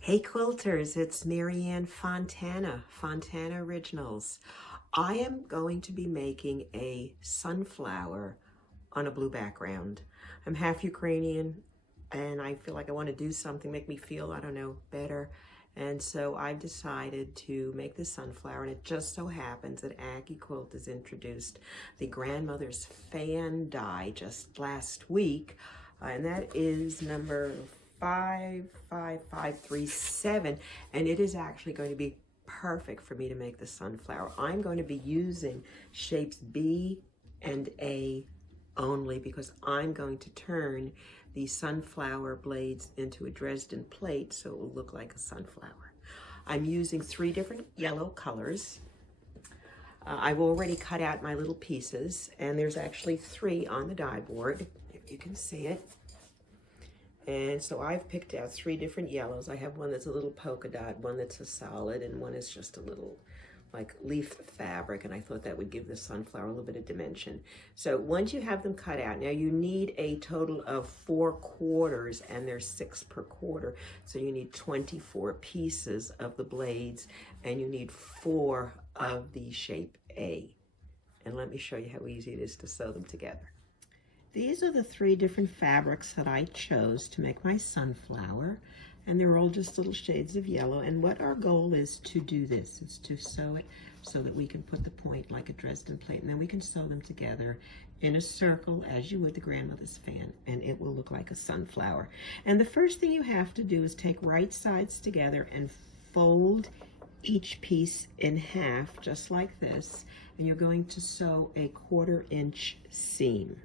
Hey quilters, it's Marianne Fontana, Fontana Originals. I am going to be making a sunflower on a blue background. I'm half Ukrainian and I feel like I want to do something, make me feel, I don't know, better. And so I've decided to make this sunflower, and it just so happens that AccuQuilt has introduced the Grandmothers Fan die just last week, and that is number 55537, and it is actually going to be perfect for me to make the sunflower. I'm going to be using shapes B and A only because I'm going to turn the sunflower blades into a Dresden plate so it will look like a sunflower. I'm using 3 different yellow colors. I've already cut out my little pieces, and there's actually 3 on the die board, if you can see it. And so I've picked out 3 different yellows. I have one that's a little polka dot, one that's a solid, and one is just a little like leaf fabric, and I thought that would give the sunflower a little bit of dimension. So once you have them cut out, now you need a total of 4 quarters, and there's 6 per quarter. So you need 24 pieces of the blades, and you need 4 of the shape A. And let me show you how easy it is to sew them together. These are the 3 different fabrics that I chose to make my sunflower, and they're all just little shades of yellow. And what our goal is to do this, is to sew it so that we can put the point like a Dresden plate, and then we can sew them together in a circle as you would the Grandmother's Fan, and it will look like a sunflower. And the first thing you have to do is take right sides together and fold each piece in half, just like this, and you're going to sew a 1/4 inch seam.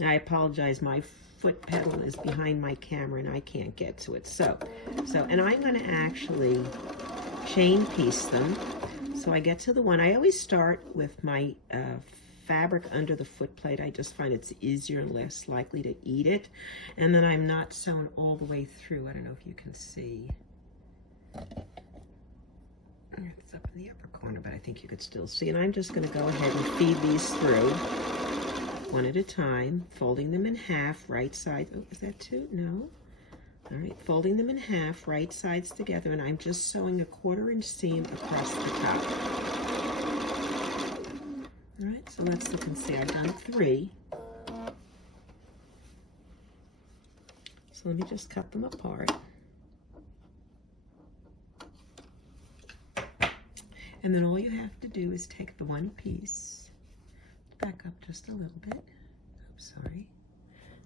I apologize, my foot pedal is behind my camera and I can't get to it. And I'm going to actually chain piece them. So I get to the one. I always start with my fabric under the foot plate. I just find it's easier and less likely to eat it. And then I'm not sewn all the way through. I don't know if you can see. It's up in the upper corner, but I think you could still see. And I'm just going to go ahead and feed these through one at a time, folding them in half, right side. Oh, is that 2? No. All right, folding them in half, right sides together, and I'm just sewing a 1/4 inch seam across the top. All right, so let's look and see. I've done 3. So let me just cut them apart. And then all you have to do is take the one piece, back up just a little bit. Oops, sorry.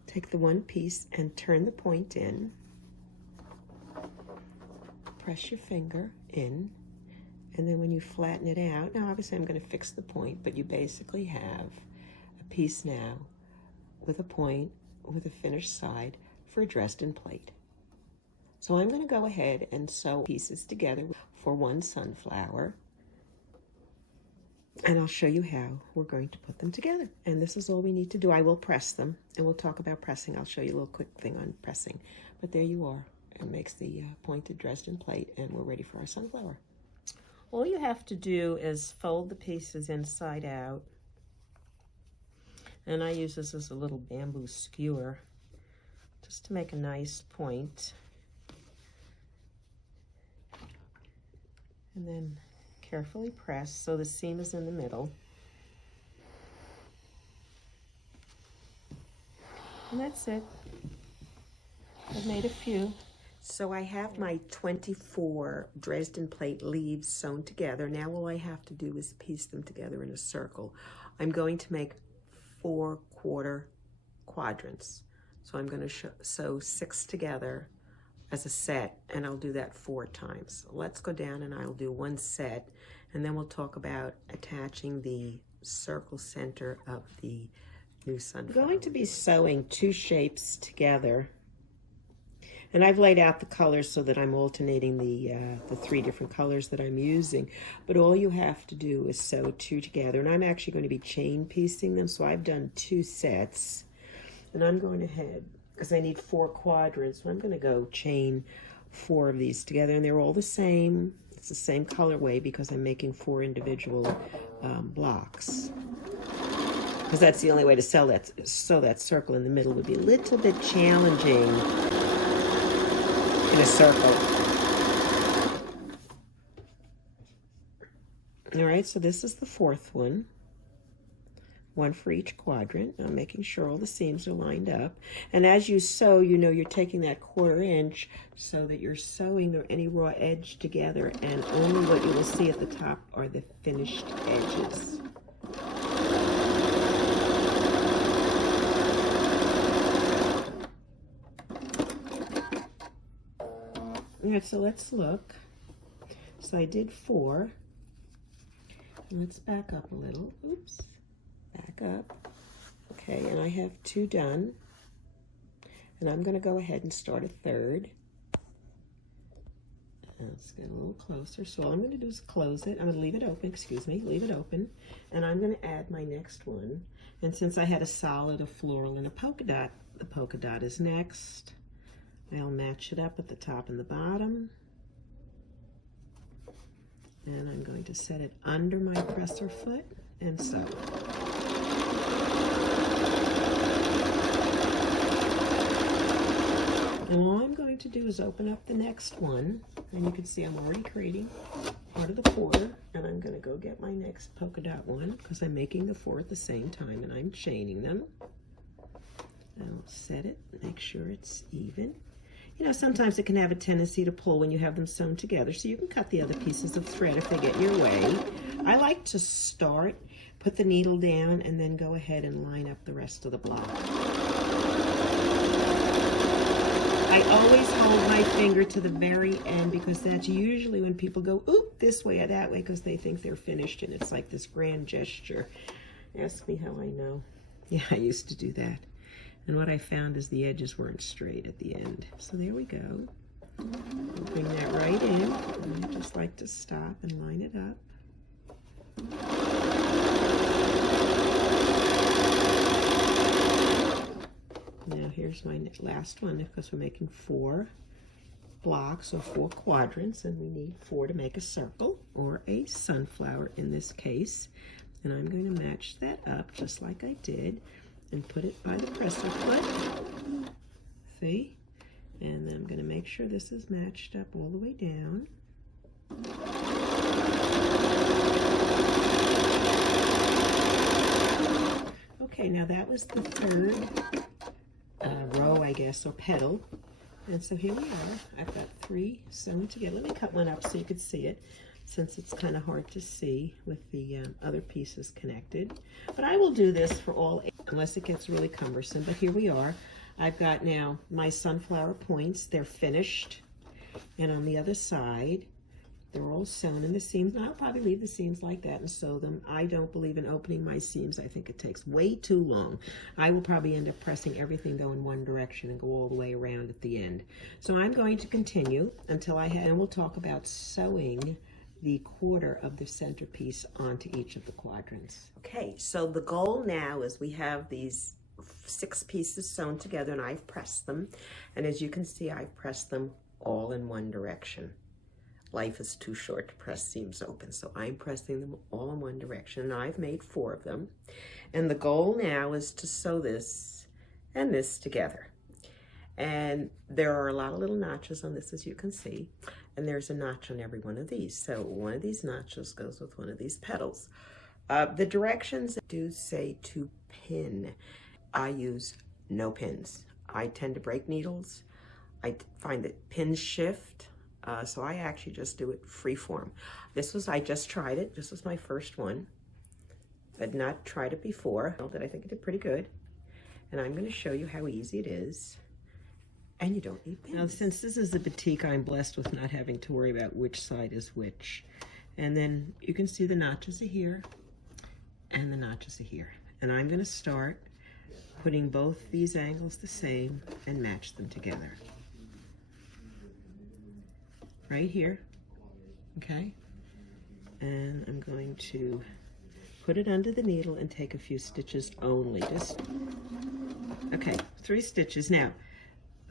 Take the one piece and turn the point in. Press your finger in, and then when you flatten it out, now obviously I'm going to fix the point, but you basically have a piece now with a point with a finished side for a Dresden plate. So I'm going to go ahead and sew pieces together for one sunflower. And I'll show you how we're going to put them together. And this is all we need to do. I will press them, and we'll talk about pressing. I'll show you a little quick thing on pressing. But there you are. It makes the pointed Dresden plate, and we're ready for our sunflower. All you have to do is fold the pieces inside out. And I use this as a little bamboo skewer just to make a nice point. And then carefully press so the seam is in the middle. And that's it. I've made a few. So I have my 24 Dresden plate leaves sewn together. Now all I have to do is piece them together in a circle. I'm going to make 4 1/4 quadrants. So I'm going to sew 6 together as a set, and I'll do that 4 times. So let's go down and I'll do 1 set, and then we'll talk about attaching the circle center of the new sunflower. I'm going to be sewing 2 shapes together, and I've laid out the colors so that I'm alternating the 3 different colors that I'm using, but all you have to do is sew 2 together, and I'm actually going to be chain piecing them, so I've done 2 sets, and I'm going ahead because I need 4 quadrants, so I'm going to go chain 4 of these together, and they're all the same. It's the same colorway because I'm making 4 individual blocks. because that's the only way to sew that circle in the middle would be a little bit challenging in a circle. All right, so this is the fourth one. One for each quadrant. I'm making sure all the seams are lined up. And as you sew, you know you're taking that 1/4 inch so that you're sewing any raw edge together, and only what you will see at the top are the finished edges. All right, so let's look. So I did 4. Let's back up a little. Oops. Back up. Okay, and I have 2 done. And I'm going to go ahead and start a 3rd. Let's get a little closer. So all I'm going to do is close it. I'm going to leave it open, excuse me, leave it open. And I'm going to add my next one. And since I had a solid, a floral, and a polka dot, the polka dot is next. I'll match it up at the top and the bottom. And I'm going to set it under my presser foot and sew. And all I'm going to do is open up the next one, and you can see I'm already creating part of the 4, and I'm going to go get my next polka dot one because I'm making the 4 at the same time, and I'm chaining them. I'll set it, make sure it's even. You know, sometimes it can have a tendency to pull when you have them sewn together, so you can cut the other pieces of thread if they get in your way. I like to start, put the needle down, and then go ahead and line up the rest of the block. I always hold my finger to the very end because that's usually when people go, oop, this way or that way, because they think they're finished, and it's like this grand gesture. Ask me how I know. Yeah, I used to do that. And what I found is the edges weren't straight at the end. So there we go. We'll bring that right in. And I just like to stop and line it up. Now here's my last one because we're making 4 blocks or 4 quadrants, and we need 4 to make a circle or a sunflower in this case. And I'm going to match that up just like I did and put it by the presser foot. See? And then I'm going to make sure this is matched up all the way down. Okay, now that was the 3rd row, I guess, or petal. And so here we are. I've got 3 sewn together. Let me cut one up so you could see it, since it's kind of hard to see with the other pieces connected. But I will do this for all 8 unless it gets really cumbersome. But here we are. I've got now my sunflower points. They're finished. And on the other side, they're all sewn in the seams. And I'll probably leave the seams like that and sew them. I don't believe in opening my seams. I think it takes way too long. I will probably end up pressing everything though in one direction and go all the way around at the end. So I'm going to continue until I have, and we'll talk about sewing the 1/4 of the centerpiece onto each of the quadrants. Okay, so the goal now is we have these 6 pieces sewn together, and I've pressed them. And as you can see, I've pressed them all in one direction. Life is too short to press seams open, so I'm pressing them all in one direction, and I've made 4 of them. And the goal now is to sew this and this together. And there are a lot of little notches on this, as you can see, and there's a notch on every one of these. So one of these notches goes with one of these petals. The directions do say to pin. I use no pins. I tend to break needles. I find that pins shift, so I actually just do it free form. I just tried it. This was my first one. I'd not tried it before, but I think it did pretty good. And I'm going to show you how easy it is. And you don't need pins. Now, since this is a batik, I'm blessed with not having to worry about which side is which. And then you can see the notches are here and the notches are here. And I'm going to start putting both these angles the same and match them together. Right here, okay? And I'm going to put it under the needle and take a few stitches only. Okay, 3 stitches. Now,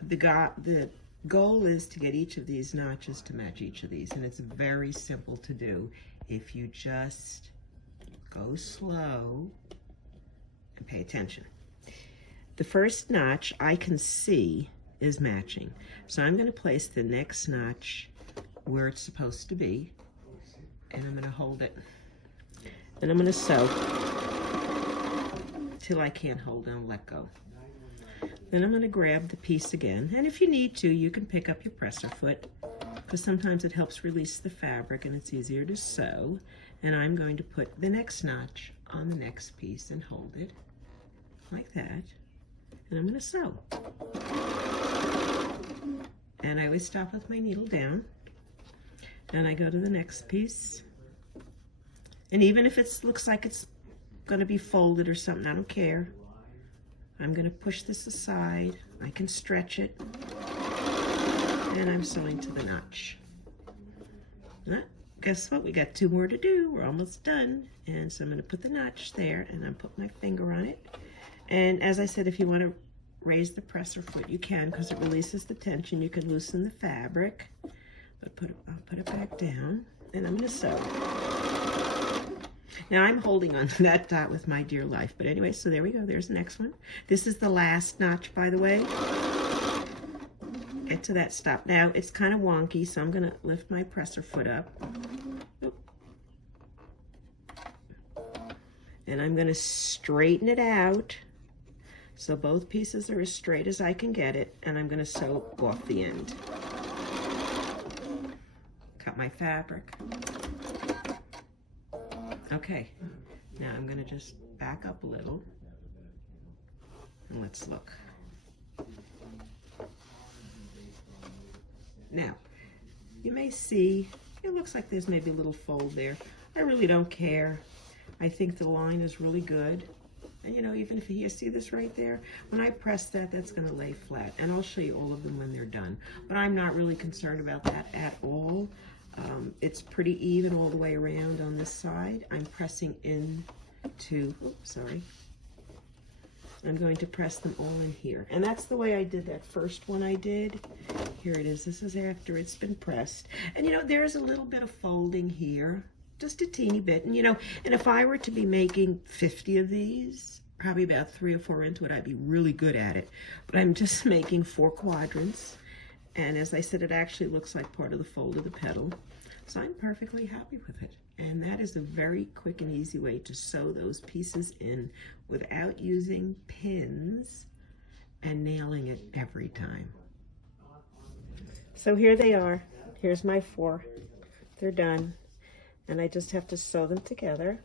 the goal is to get each of these notches to match each of these, and it's very simple to do if you just go slow pay attention. The first notch I can see is matching. So I'm going to place the next notch where it's supposed to be, and I'm going to hold it, and I'm going to sew till I can't hold and let go. Then I'm going to grab the piece again, and if you need to, you can pick up your presser foot, because sometimes it helps release the fabric and it's easier to sew. And I'm going to put the next notch on the next piece and hold it like that, and I'm going to sew. And I always stop with my needle down, and I go to the next piece. And even if it looks like it's going to be folded or something, I don't care. I'm going to push this aside. I can stretch it, and I'm sewing to the notch. Guess what? We got 2 more to do. We're almost done. And so I'm going to put the notch there, and I'm put my finger on it. And as I said, if you want to raise the presser foot, you can, because it releases the tension. You can loosen the fabric. But I'll put it back down, and I'm going to sew. Now I'm holding on to that dot with my dear life. But anyway, so there we go. There's the next one. This is the last notch, by the way. Get to that stop. Now it's kind of wonky, so I'm going to lift my presser foot up. And I'm going to straighten it out so both pieces are as straight as I can get it, and I'm going to sew off the end. Cut my fabric. Okay, now I'm going to just back up a little, and let's look. Now, you may see, it looks like there's maybe a little fold there. I really don't care. I think the line is really good. And you know, even if you see this right there, when I press that, that's going to lay flat. And I'll show you all of them when they're done. But I'm not really concerned about that at all. It's pretty even all the way around on this side. I'm pressing into, oops, sorry. I'm going to press them all in here. And that's the way I did that first one I did. Here it is. This is after it's been pressed. And you know, there's a little bit of folding here, just a teeny bit. And you know, and if I were to be making 50 of these, probably about 3 or 4 into it, I'd be really good at it. But I'm just making 4 quadrants. And as I said, it actually looks like part of the fold of the petal. So I'm perfectly happy with it. And that is a very quick and easy way to sew those pieces in without using pins and nailing it every time. So here they are. Here's my 4. They're done. And I just have to sew them together.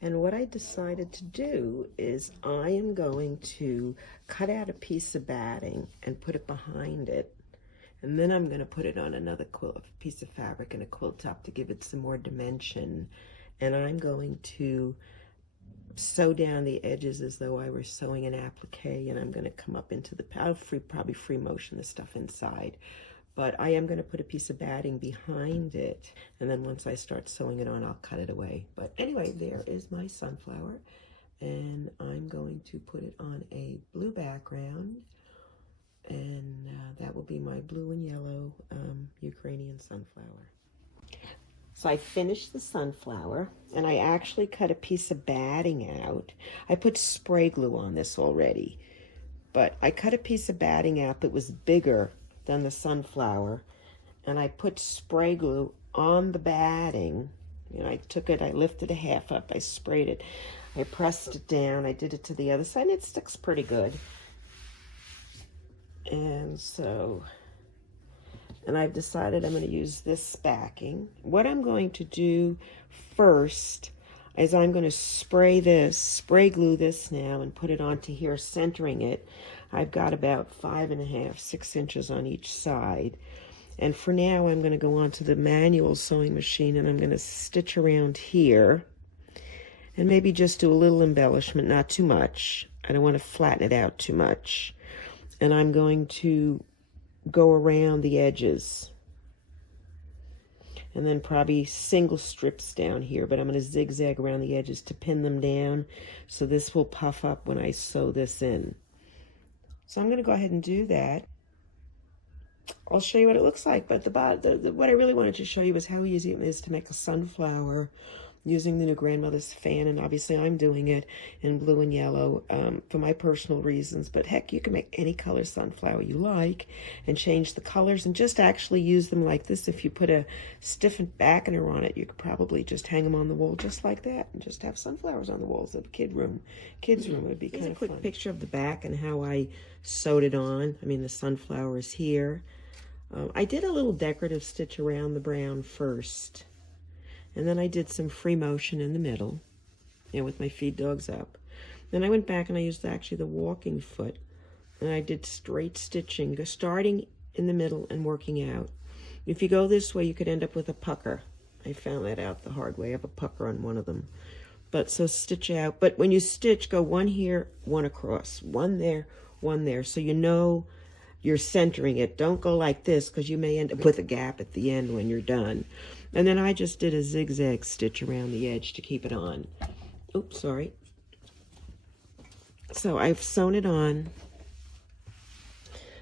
And what I decided to do is I am going to cut out a piece of batting and put it behind it. And then I'm going to put it on another quilt, piece of fabric and a quilt top to give it some more dimension. And I'm going to sew down the edges as though I were sewing an applique, and I'm going to come up into the, probably free motion the stuff inside. But I am going to put a piece of batting behind it, and then once I start sewing it on, I'll cut it away. But anyway, there is my sunflower, and I'm going to put it on a blue background. And that will be my blue and yellow Ukrainian sunflower. So I finished the sunflower, and I actually cut a piece of batting out. I put spray glue on this already, but I cut a piece of batting out that was bigger than the sunflower, and I put spray glue on the batting. You know, I took it, I lifted a half up, I sprayed it, I pressed it down, I did it to the other side, and it sticks pretty good. And so, and I've decided I'm going to use this backing. What I'm going to do first is I'm going to spray glue this now and put it onto here, centering it. I've got about 5.5, 6 inches on each side. And for now, I'm going to go onto the manual sewing machine, and I'm going to stitch around here and maybe just do a little embellishment, not too much. I don't want to flatten it out too much. And I'm going to go around the edges, and then probably single strips down here, but I'm going to zigzag around the edges to pin them down, so this will puff up when I sew this in. So I'm going to go ahead and do that. I'll show you what it looks like, but what I really wanted to show you is how easy it is to make a sunflower using the new Grandmother's Fan, and obviously I'm doing it in blue and yellow for my personal reasons, but heck, you can make any color sunflower you like and change the colors and just actually use them like this. If you put a stiffened backener on it, you could probably just hang them on the wall just like that and just have sunflowers on the walls of the kids' room would be kind of fun. Here's a quick picture of the back and how I sewed it on. I mean, the sunflower is here. I did a little decorative stitch around the brown first. And then I did some free motion in the middle, you know, with my feed dogs up. Then I went back and I used actually the walking foot. And I did straight stitching, starting in the middle and working out. If you go this way, you could end up with a pucker. I found that out the hard way. I have a pucker on one of them. But so stitch out. But when you stitch, go one here, one across. One there, one there. So you know you're centering it. Don't go like this because you may end up with a gap at the end when you're done. And then I just did a zigzag stitch around the edge to keep it on. Oops, sorry. So I've sewn it on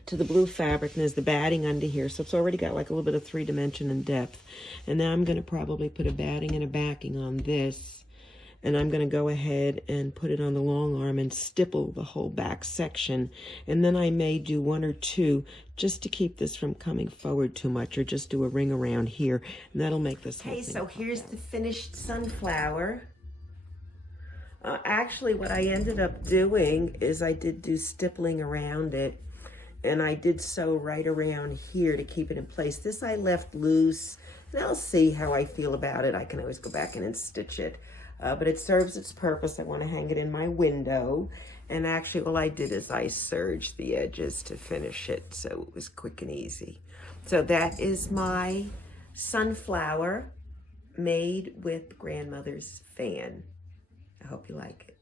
to the blue fabric, and there's the batting under here. So it's already got like a little bit of 3-dimension and depth. And now I'm going to probably put a batting and a backing on this. And I'm going to go ahead and put it on the long arm and stipple the whole back section. And then I may do 1 or 2 just to keep this from coming forward too much, or just do a ring around here. And that'll make this whole thing. Okay, so here's the finished sunflower. Actually, what I ended up doing is I did do stippling around it. And I did sew right around here to keep it in place. This I left loose. And I'll see how I feel about it. I can always go back in and stitch it. But it serves its purpose. I want to hang it in my window. And actually all I did is I serged the edges to finish it, so it was quick and easy. So that is my sunflower made with Grandmother's Fan. I hope you like it.